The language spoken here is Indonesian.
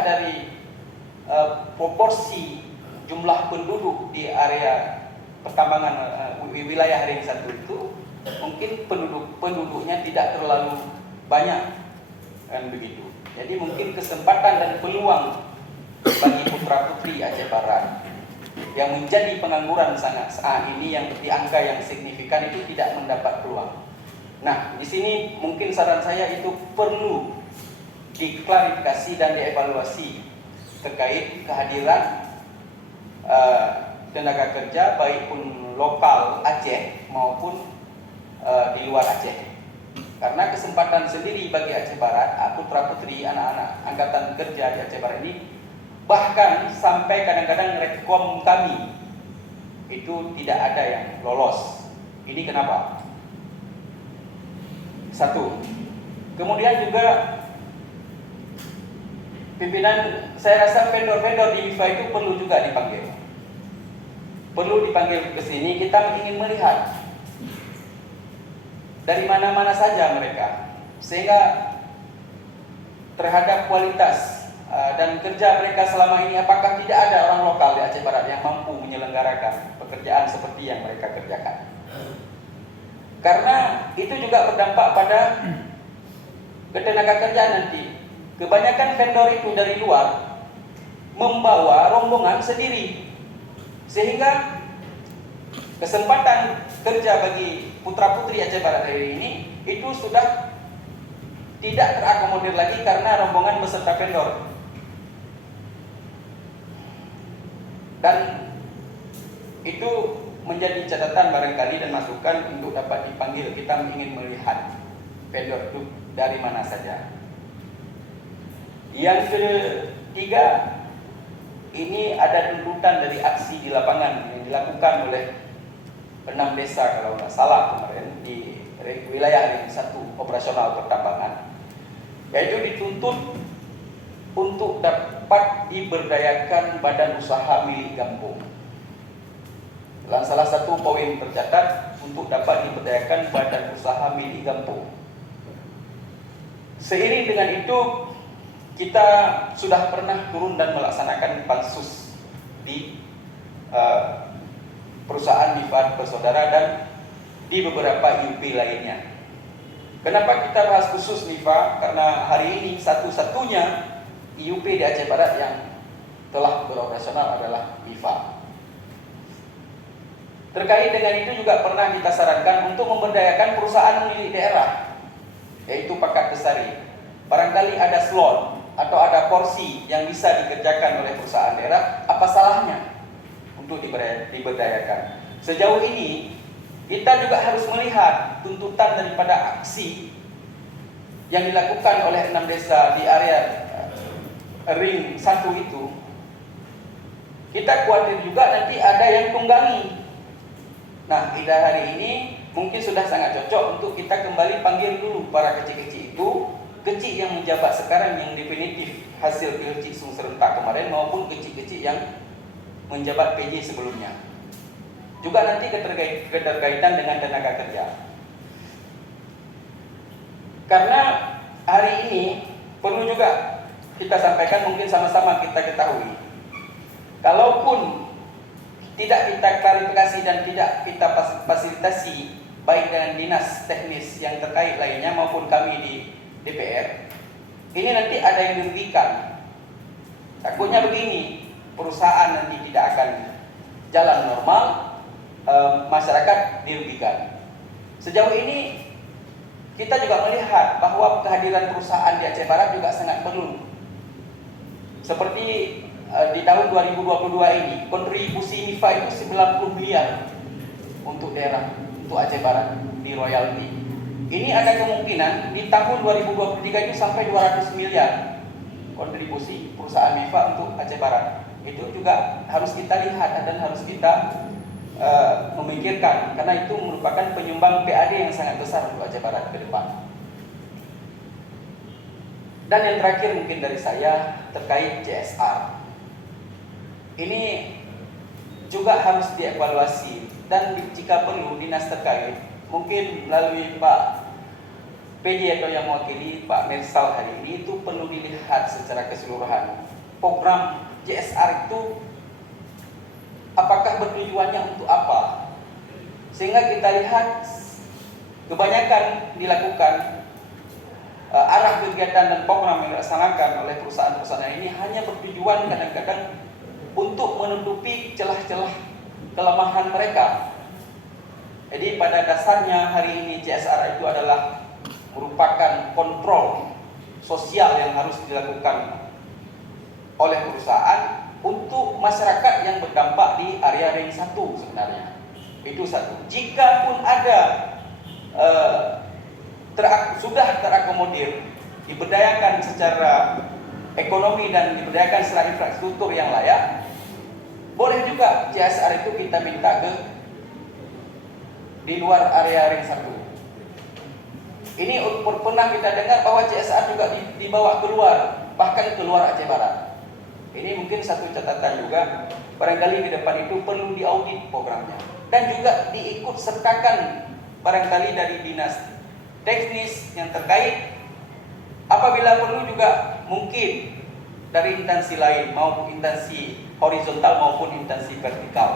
dilihat dari proporsi jumlah penduduk di area pertambangan wilayah ring 1 itu, mungkin penduduknya tidak terlalu banyak, kan begitu. Jadi mungkin kesempatan dan peluang bagi putra-putri Aceh Barat yang menjadi pengangguran saat ini yang di angka yang signifikan itu tidak mendapat peluang. Nah, di sini mungkin saran saya itu perlu diklarifikasi dan dievaluasi terkait kehadiran tenaga kerja baik pun lokal Aceh maupun di luar Aceh. Karena kesempatan sendiri bagi Aceh Barat, putra-putri anak-anak angkatan kerja di Aceh Barat ini, bahkan sampai kadang-kadang rekom kami itu tidak ada yang lolos. Ini kenapa? Satu, kemudian juga pimpinan, saya rasa vendor-vendor di MIFA itu perlu juga dipanggil. Perlu dipanggil ke sini, kita ingin melihat dari mana-mana saja mereka, sehingga terhadap kualitas dan kerja mereka selama ini, apakah tidak ada orang lokal di Aceh Barat yang mampu menyelenggarakan pekerjaan seperti yang mereka kerjakan. Karena itu juga berdampak pada ketenaga kerjaan nanti. Kebanyakan vendor itu dari luar membawa rombongan sendiri, sehingga kesempatan kerja bagi putra-putri Aceh Barat hari ini itu sudah tidak terakomodir lagi karena rombongan beserta vendor. Dan itu menjadi catatan barangkali dan masukan untuk dapat dipanggil. Kita ingin melihat vendor itu dari mana saja. Yang ketiga, ini ada tuntutan dari aksi di lapangan yang dilakukan oleh 6 desa kalau nggak salah kemarin di wilayah ring 1 operasional pertambangan, yaitu dituntut untuk dapat diberdayakan badan usaha milik kampung. Dan salah satu poin tercatat untuk dapat diberdayakan badan usaha milik kampung. Seiring dengan itu, kita sudah pernah turun dan melaksanakan pansus di perusahaan MIFA bersaudara dan di beberapa IUP lainnya. Kenapa kita bahas khusus MIFA? Karena hari ini satu-satunya IUP di Aceh Barat yang telah beroperasional adalah MIFA. Terkait dengan itu juga pernah kita sarankan untuk memberdayakan perusahaan milik daerah, yaitu Pakat Besari. Barangkali ada slot atau ada porsi yang bisa dikerjakan oleh perusahaan daerah, apa salahnya untuk diberdayakan? Sejauh ini kita juga harus melihat tuntutan daripada aksi yang dilakukan oleh 6 desa di area ring 1 itu. Kita khawatir juga nanti ada yang tunggangi. Nah, pada hari ini mungkin sudah sangat cocok untuk kita kembali panggil dulu para kecil-kecil itu, kecil yang menjabat sekarang yang definitif hasil kecil serentak kemarin maupun kecil-kecil yang menjabat PJ sebelumnya. Juga nanti keterkaitan dengan tenaga kerja. Karena hari ini perlu juga kita sampaikan, mungkin sama-sama kita ketahui, kalaupun tidak kita klarifikasi dan tidak kita fasilitasi baik dengan dinas teknis yang terkait lainnya maupun kami di DPR, ini nanti ada yang dirugikan. Takutnya begini, perusahaan nanti tidak akan jalan normal, masyarakat dirugikan. Sejauh ini kita juga melihat bahwa kehadiran perusahaan di Aceh Barat juga sangat perlu. Seperti di tahun 2022 ini, kontribusi MIFA itu 90 miliar untuk daerah, untuk Aceh Barat di royalti. Ini ada kemungkinan di tahun 2023 itu sampai 200 miliar kontribusi perusahaan MIFA untuk Aceh Barat. Itu juga harus kita lihat dan harus kita memikirkan, karena itu merupakan penyumbang PAD yang sangat besar untuk Aceh Barat ke depan. Dan yang terakhir mungkin dari saya terkait CSR. Ini juga harus dievaluasi dan jika perlu dinas terkait mungkin melalui Pak PJ atau yang mewakili Pak Mersal hari ini itu perlu dilihat secara keseluruhan. Program CSR itu apakah bertujuannya untuk apa? Sehingga kita lihat kebanyakan dilakukan arah kegiatan dan program yang dilaksanakan oleh perusahaan-perusahaan ini hanya bertujuan kadang-kadang untuk menutupi celah-celah kelemahan mereka. Jadi pada dasarnya hari ini CSR itu adalah merupakan kontrol sosial yang harus dilakukan oleh perusahaan untuk masyarakat yang berdampak di area ring 1 sebenarnya. Itu satu. Jika pun ada sudah terakomodir, diberdayakan secara ekonomi dan diberdayakan secara infrastruktur yang layak, boleh juga CSR itu kita minta ke di luar area ring 1. Ini pernah kita dengar bahwa CSR juga dibawa keluar, bahkan keluar Aceh Barat. Ini mungkin satu catatan juga, barangkali di depan itu perlu diaudit programnya. Dan juga diikut sertakan barangkali dari dinas teknis yang terkait, apabila perlu juga mungkin dari instansi lain, maupun instansi horizontal maupun instansi vertikal.